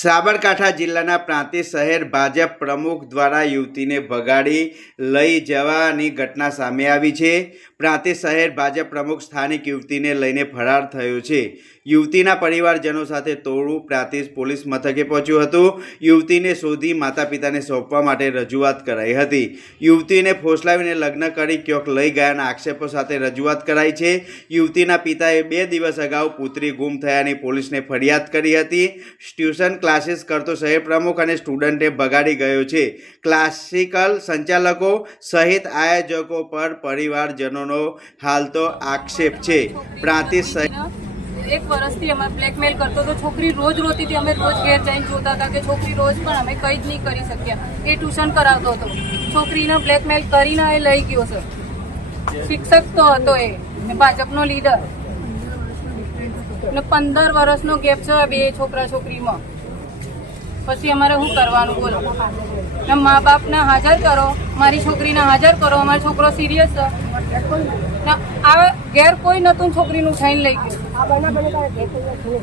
સાબરકાંઠા જિલ્લાના પ્રાંતિજ શહેર ભાજપ પ્રમુખ દ્વારા યુવતીને ભગાડી લઈ જવાની ઘટના સામે આવી છે। પ્રાંતિજ શહેર ભાજપ પ્રમુખ સ્થાનિક યુવતીને લઈને ફરાર થયો છે। યુવતીના પરિવારજનો સાથે ટોળું પ્રાંતિજ પોલીસ મથકે પહોંચ્યું હતું। યુવતીને શોધી માતા પિતાને સોંપવા માટે રજૂઆત કરાઈ હતી। યુવતીને ફોસલાવીને લગ્ન કરી ક્યોંક લઈ ગયાના આક્ષેપો સાથે રજૂઆત કરાઈ છે। યુવતીના પિતાએ 2 દિવસ અગાઉ પુત્રી ગુમ થયાની પોલીસને ફરિયાદ કરી હતી। ટ્યુશન ક્લાસીસ કરતો શહેર પ્રમુખ અને સ્ટુડન્ટે ભગાડી ગયો છે। ક્લાસિકલ સંચાલકો સહિત આયોજકો પર પરિવારજનોનો હાલ તો આક્ષેપ છે। પ્રાંતિજ एक वर्षથી અમે બ્લેકમેલ કરતો તો છોકરી રોજ રોતી હતી। અમે રોજ ઘેર જઈને જોતા હતા કે છોકરી રોજ પણ અમે કંઈ જ નહીં કરી શક્યા। એ ટ્યુશન કરાવતો હતો, છોકરીને બ્લેકમેલ કરીને એ લઈ ગયો છે। શિક્ષક તો હતો એ ભાજપનો લીડર ને 15 વર્ષનો ગેપ છે બે છોકરા છોકરીમાં। પછી અમારે શું કરવાનું બોલો? ને મા બાપને હાજર કરો, મારી છોકરીને હાજર કરો, અમારો છોકરો સિરિયસ છે ને આ ઘેર કોઈ નતું, છોકરીનું ઉઠાઈને લઈ ગયું,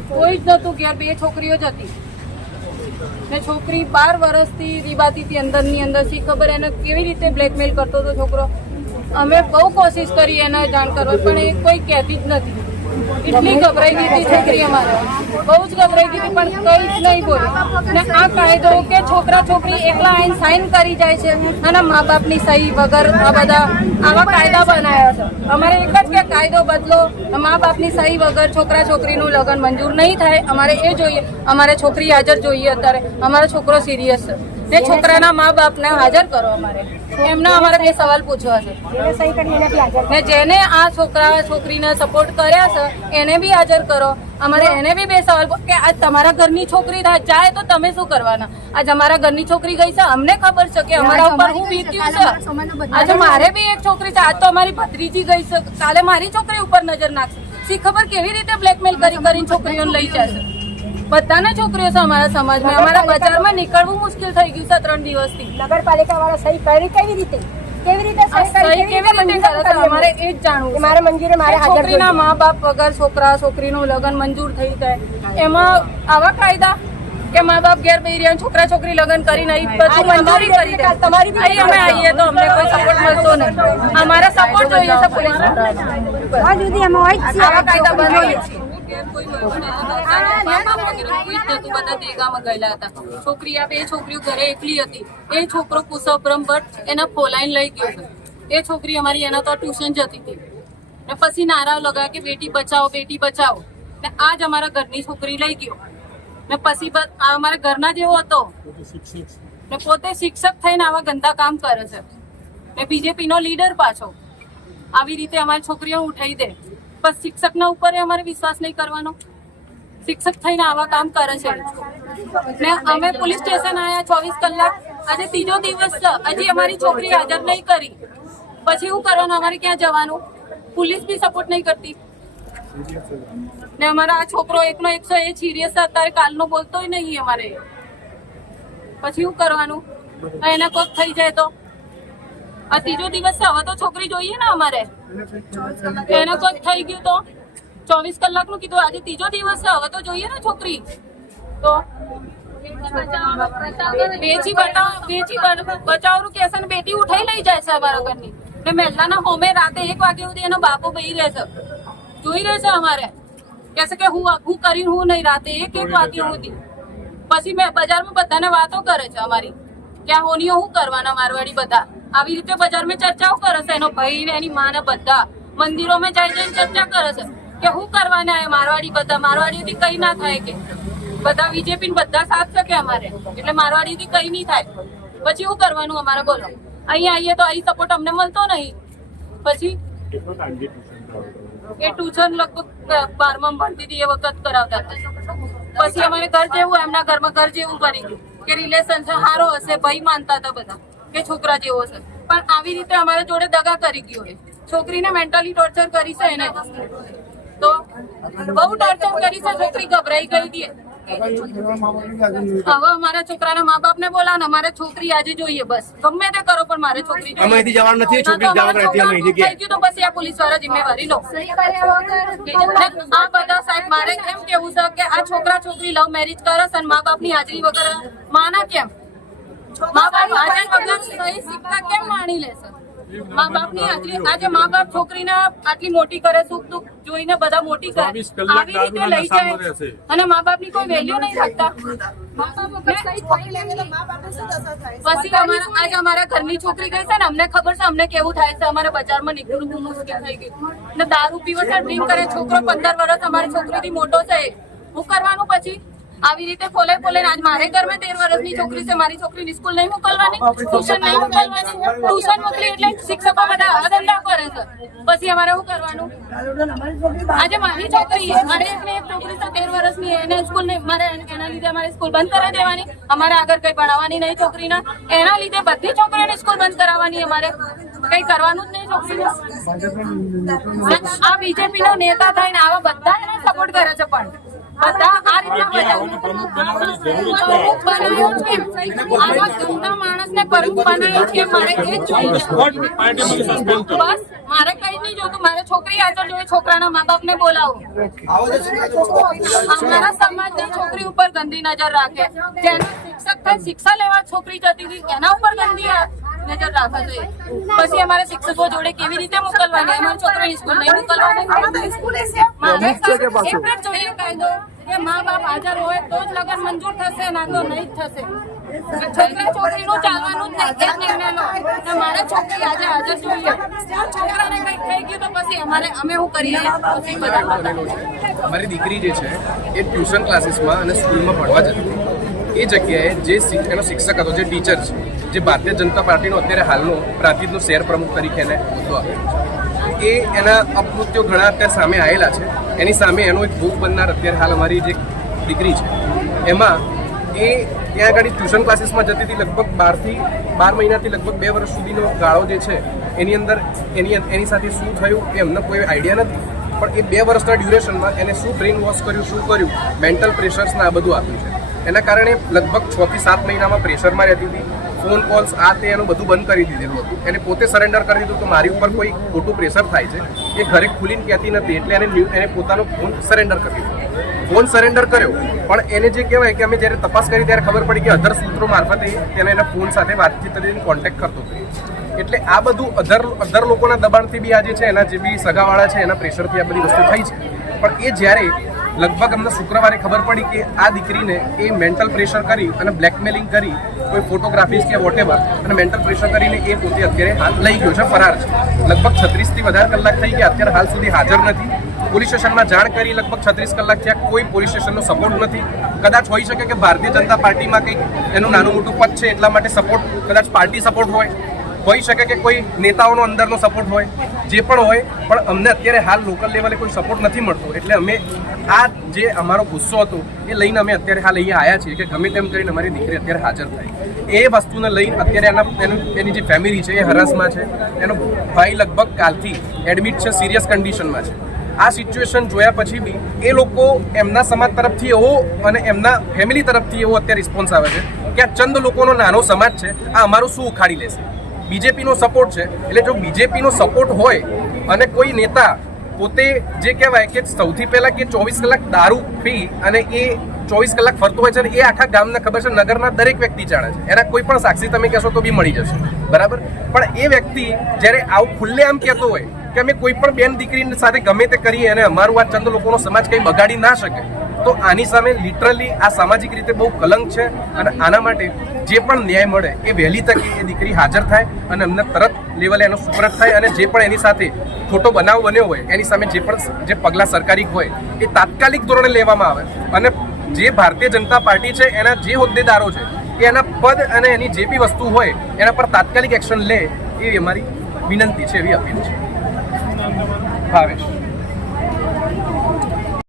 કોઈ જ નતું ઘેર, 2 છોકરીઓ જ હતી ને છોકરી 12 વર્ષથી રીબાતી હતી અંદરની અંદર। શી ખબર એને કેવી રીતે બ્લેકમેલ કરતો હતો છોકરો। અમે બહુ કોશિશ કરી એને જાણ કરવા, પણ એ કોઈ કહેતી જ નથી। એટલી ગભરાઈ ગઈ હતી છોકરી અમારે, બહુ જ ગભરાઈ ગઈ હતી, પણ કંઈ જ નહીં બોલે। ને આ કાયદો કે છોકરા છોકરી એકલા આઈને સાઇન કરી જાય છે અને મા બાપની સહી વગર આ બધા આવા કાયદા બનાવ્યા છે। અમારે એક જ કે કાયદો બદલો, મા બાપની સહી વગર છોકરા છોકરીનું લગ્ન મંજૂર નહીં થાય। અમારે એ જોઈએ, અમારે છોકરી હાજર જોઈએ। અત્યારે અમારો છોકરો સિરિયસ છે ને છોકરાના મા બાપને હાજર કરો। અમારે એમના અમારે 2 સવાલ પૂછવા છે ને જેને આ છોકરા છોકરીને સપોર્ટ કર્યા છે એને બી હાજર કરો। અમારે એને બી 2 સવાલ કે આજ તમારા ઘરની છોકરી જાય તો તમે શું કરવાના? આજ અમારા ઘરની છોકરી ગઈ છે, અમને ખબર છે કે અમારા ઉપર શું વીત્યું છે। આજે મારે બી એક છોકરી છે, આજ તો અમારી ભત્રીજી ગઈ છે, કાલે મારી છોકરી ઉપર નજર નાખશે। શી ખબર કેવી રીતે બ્લેકમેલ કરીને છોકરીઓને લઈ જશે। બધાને છોકરીઓ છે અમારા સમાજમાં, અમારા બજારમાં નીકળવું મુશ્કેલ થઈ ગયું છે 3 દિવસથી। નગરપાલિકા વાળા સહી કરી કેવી રીતે અમારે એ જ જાણવું। મારે મંજૂરી મારે છોકરીના મા બાપ વગર છોકરા છોકરીનું લગ્ન મંજૂર થઈ જાય, એમાં આવા કાયદા કે મા બાપ ઘેર બેહી રહ્યા, છોકરા છોકરી લગ્ન કરીને બધું મંજૂરી કરી દે। તમારી અમે આવીએ તો અમને કોઈ સપોર્ટ મળતો નહીં। અમારે સપોર્ટ જોઈએ છે પોલીસ આવા કાયદા બનાવીએ છીએ। છોકરી આ 2 છોકરીઓ ઘરે એકલી હતી, એ છોકરો કુશવ બ્રહ્મભટ્ટ એને ફોલાઈને લઈ ગયો છે। એ છોકરી અમારી એના તો ટ્યુશન જતી હતી ને પછી નારા લગા કે બેટી બચાવો બેટી બચાવો, ને આજ અમારા ઘરની છોકરી લઈ ગયો ને પછી અમારા ઘરના જેવો હતો ને પોતે શિક્ષક થઈને આવા ગંદા કામ કરે છે ને બીજેપી નો લીડર પાછો આવી રીતે અમારી છોકરીઓ ઉઠાઈ દે। બસ શિક્ષકના ઉપર અમારે વિશ્વાસ નહીં કરવાનો। શિક્ષક થઈને આવા કામ કરે છે ને અમે પોલીસ સ્ટેશન આવ્યા 24 કલાક, આજે 3જો દિવસ છે, હજી અમારી છોકરી હાજર નહીં કરી। પછી શું કરવાનું? અમારે ક્યાં જવાનું? પોલીસ બી સપોર્ટ નહીં કરતી ને અમારા આ છોકરો એકનો 100 એ સિરિયસ છે, અત્યારે કાલનો બોલતોય નહીં અમારે। પછી શું કરવાનું? એને કોક થઈ જાય તો? આ 3જો દિવસ છે, હવે તો છોકરી જોઈએ ને અમારે। એને કોઈ થઈ ગયું તો 24 કલાકનું કીધું, આજે 3જો દિવસ છે, હવે તો જોઈએ ને છોકરી। તો બેચી બચાવનું કેસે ને બેટી ઉઠાઈ લઈ જાય છે અમારા ઘરની ને મહેલાના હોમે રાતે 1 વાગે સુધી એનો બાપો બેહી રહેશે, જોઈ રહેશે અમારે। કહેશે કે હું કરીને હું નહીં, રાતે 1 વાગે સુધી। પછી મેં બજારમાં બધાને વાતો કરે છે અમારી કે આ હોનીઓ શું કરવાના મારવાડી બધા આવી રીતે બજારમાં ચર્ચાઓ કરે છે। એનો ભાઈ ને એની માને બધા મંદિરોમાં જઈને ચર્ચા કરે છે કે શું કરવાના એ મારવાડી બધા, મારવાડીથી કઈ ના થાય કે બધા બીજેપી બધા સાથ છે કે અમારે, એટલે મારવાડીથી કઈ નહીં થાય। પછી શું કરવાનું અમારે બોલો? અહીં આવીએ તો અહીં સપોર્ટ અમને મળતો નહીં। પછી એ ટ્યુશન લગભગ 12માં ભણતી હતી એ વખત કરાવતા હતા। પછી અમારે ઘર જેવું, એમના ઘરમાં ઘર જેવું બની ગયું કે રિલેશન છે, સારો હશે, ભાઈ માનતા હતા બધા કે છોકરા જેવો છે, પણ આવી રીતે અમારા જોડે દગા કરી ગયો। એ છોકરીને મેન્ટલી ટોર્ચર કરી છે એને, તો બહુ ટોર્ચર કરી છે। છોકરી ગભરાઈ ગઈ હતી હવે અમારા છોકરાના મા બાપ ને બોલાવો ને અમારે છોકરી આજે જોઈએ બસ ગમે તે કરો પણ મારે છોકરી જોઈએ. અહીંથી જવાનું નથી, છોકરી જવાનું નથી અમે અહીંથી થઈ ગયું તો પછી આ પોલીસ વાળા જિમ્મેવારી લો. આ બધા સાહેબ મારે એમ કેવું છે કે આ છોકરા છોકરી લવ મેરેજ કરે છે અને મા બાપ ની હાજરી વગર માના કેમ મા બાપ હાજર વગર સહી સિક્કા કેમ માણી લેશે? મા બાપ ની હાજરી આજે મા બાપ છોકરીને આટલી મોટી કરે સુખ દુઃખ જોઈને બધા મોટી કરે આવી રીતે લઈ જાય અને મા બાપ ની કોઈ વેલ્યુ નહીં રાખતા. પછી આજે અમારા ઘરની છોકરી ગઈ છે ને અમને ખબર છે અમને કેવું થાય છે. અમારે બજારમાં નીકળવું બહુ મુશ્કેલ થઈ ગયું ને દારૂ પીવો છે ડ્રિંક કરે છોકરો 15 વર્ષ અમારી છોકરીથી મોટો છે હું કરવાનું પછી આવી રીતે ખોલે આજ મારે ઘરમાં 13 વર્ષની છોકરી છે મારી છોકરીની સ્કૂલ નહીં મોકલવાની ટ્યુશન નહીં મોકલવાની ટ્યુશન મોકલી એટલે શિક્ષકો બધા ધંધા કરે છે પછી અમારે શું કરવાનું? આજે મારી છોકરી મારે એકને એક છોકરી છે 13 વર્ષની એને સ્કૂલ નહીં મારે એના લીધે અમારી સ્કૂલ બંધ કરાવી દેવાની અમારે આગળ કઈ ભણાવવાની નહીં છોકરીને એના લીધે બધી છોકરીઓની સ્કૂલ બંધ કરાવવાની અમારે કઈ કરવાનું જ નહીં છોકરીને. આ બીજેપી નો નેતા થઈને આવા બધા એને સપોર્ટ કરે છે પણ બધા આ રીતના માણસને પ્રમુખ બનાવ્યો છે મારે એ જ જોઈએ બસ મારે કઈ નહીં જોતું મારે છોકરી હાજર જોઈએ છોકરાના મા બાપ ને બોલાવો. અમારા સમાજની છોકરી ઉપર ગંદી નજર રાખે જેનો શિક્ષક થાય શિક્ષા લેવા છોકરી જતી હતી એના ઉપર ગંદી નજર રાખે છે પછી અમારે શિક્ષકો જોડે કેવી રીતે મોકલવાની અમારી છોકરીની સ્કૂલ નહીં મોકલવાની મારે એક જ જોઈએ કાયદો કે મા બાપ હાજર હોય તો જ લગન મંજૂર થશે ના તો નહીં જ થશે. છોકરા છોકરીનું ચાલવાનું જ નહીં એક નિર્ણય લો ને મારે છોકરી આજે હાજર જોઈએ છોકરાને કઈ થઈ ગયું તો પછી અમે શું કરીએ પછી બધા અમારી દીકરી જે છે એ ટ્યુશન ક્લાસીસમાં અને સ્કૂલમાં ભણવા જતી હતી એ જગ્યાએ જે એનો શિક્ષક હતો જે ટીચર છે જે ભારતીય જનતા પાર્ટીનો અત્યારે હાલનો પ્રાંતિજનો શહેર પ્રમુખ તરીકે એને હોદ્દો આપ્યો છે એ એના અપકૃત્યો ઘણા અત્યારે સામે આવેલા છે એની સામે એનો એક ભોગ બનનાર અત્યારે હાલ અમારી જે દીકરી છે એમાં એ ત્યાં આગળ ટ્યુશન ક્લાસીસમાં જતી હતી લગભગ 12 મહિનાથી લગભગ 2 વર્ષ સુધીનો ગાળો જે છે એની અંદર એની સાથે શું થયું એ અમને કોઈ આઈડિયા નથી પણ એ 2 વર્ષના ડ્યુરેશનમાં એને શું બ્રેઇન વોશ કર્યું શું કર્યું મેન્ટલ પ્રેશર્સને આ બધું આપ્યું છે એના કારણે લગભગ 6 થી 7 મહિનામાં પ્રેશરમાં રહેતી હતી ફોન કોલ્સ આ તે એનું બધું બંધ કરી દીધેલું હતું એને પોતે સરેન્ડર કરી દીધું તો મારી ઉપર કોઈ ખોટું પ્રેશર થાય છે એ ઘરે ખુલીને કહેતી નથી એટલે એને પોતાનો ફોન સરેન્ડર કરી દીધો ફોન સરેન્ડર કર્યો પણ એને જે કહેવાય કે અમે જ્યારે તપાસ કરી ત્યારે ખબર પડી કે અધર સૂત્રો મારફતે તેને એના ફોન સાથે વાતચીત કરીને કોન્ટેક્ટ કરતો હતો એટલે આ બધું અધર લોકોના દબાણથી બી આજે છે એના જે બી સગાવાળા છે એના પ્રેશરથી આ બધી વસ્તુ થઈ છે પણ એ જ્યારે લગભગ અમને શુક્રવારે ખબર પડી કે આ દીકરીને એ મેન્ટલ પ્રેશર કરી અને બ્લેકમેલિંગ કરી કોઈ ફોટોગ્રાફીસ કે વોટેવર અને મેન્ટલ પ્રેશર કરીને એ પોતે અત્યારે હાલ લઈ ગયો છે ફરાર છે લગભગ 36 થી વધારે કલાક થઈ ગયા અત્યારે હાલ સુધી હાજર નથી પોલીસ સ્ટેશનમાં જાણ કરી લગભગ 36 કલાક થયા કોઈ પોલીસ સ્ટેશનનો સપોર્ટ નથી કદાચ હોઈ શકે કે ભારતીય જનતા પાર્ટીમાં કંઈક એનું નાનું મોટું પદ છે એટલા માટે સપોર્ટ કદાચ પાર્ટી સપોર્ટ હોઈ શકે કે કોઈ નેતાઓનો અંદરનો સપોર્ટ હોય જે પણ હોય પણ અમને અત્યારે હાલ લોકલ લેવલે કોઈ સપોર્ટ નથી મળતો એટલે અમે આ જે અમારો ગુસ્સો હતો એ લઈને અમે અત્યારે હાલ અહીંયા આવ્યા છીએ કે ગમે તેમ કરીને અમારી દીકરી અત્યારે હાજર થાય એ વસ્તુને લઈને અત્યારે એની જે ફેમિલી છે એ હરાસમાં છે એનો ભાઈ લગભગ કાલથી એડમિટ છે સિરિયસ કન્ડિશનમાં છે આ સિચ્યુએશન જોયા પછી બી એ લોકો એમના સમાજ તરફથી એવો અને એમના ફેમિલી તરફથી એવો અત્યારે રિસ્પોન્સ આવે છે કે આ ચંદ લોકોનો નાનો સમાજ છે આ અમારું શું ઉખાડી લેશે બીજેપીનો સપોર્ટ છે એટલે જો બીજેપીનો સપોર્ટ હોય અને કોઈ નેતા પોતે જે કહેવાય કે સૌથી પહેલાં કે 24 કલાક દારૂ પી અને એ 24 કલાક ફરતો હોય છે અને એ આખા ગામને ખબર છે નગરના દરેક વ્યક્તિ જાણે છે એના કોઈ પણ સાક્ષી તમે કહેશો તો બી મળી જશે બરાબર પણ એ વ્યક્તિ જ્યારે આવું ખુલ્લે આમ કહેતો હોય કે અમે કોઈ પણ બેન દીકરી સાથે ગમે તે કરીએ અને અમારું આ ચંદ લોકોનો સમાજ કંઈ બગાડી ના શકે તો આની સામે લિટરલી આ સામાજિક રીતે બહુ કલંક છે અને આના માટે જે પણ ન્યાય મળે એ વહેલી તકે એ દીકરી હાજર થાય અને અમને તરત લેવલે એનો સુપરત થાય અને જે પણ એની સાથે ખોટો બનાવ બન્યો હોય એની સામે જે પગલાં સરકારી હોય એ તાત્કાલિક ધોરણે લેવામાં આવે અને જે ભારતીય જનતા પાર્ટી છે એના જે હોદ્દેદારો છે એ એના પદ અને એની જે બી વસ્તુ હોય એના પર તાત્કાલિક એક્શન લે એવી અમારી વિનંતી છે એવી અપીલ છે ભાવેશ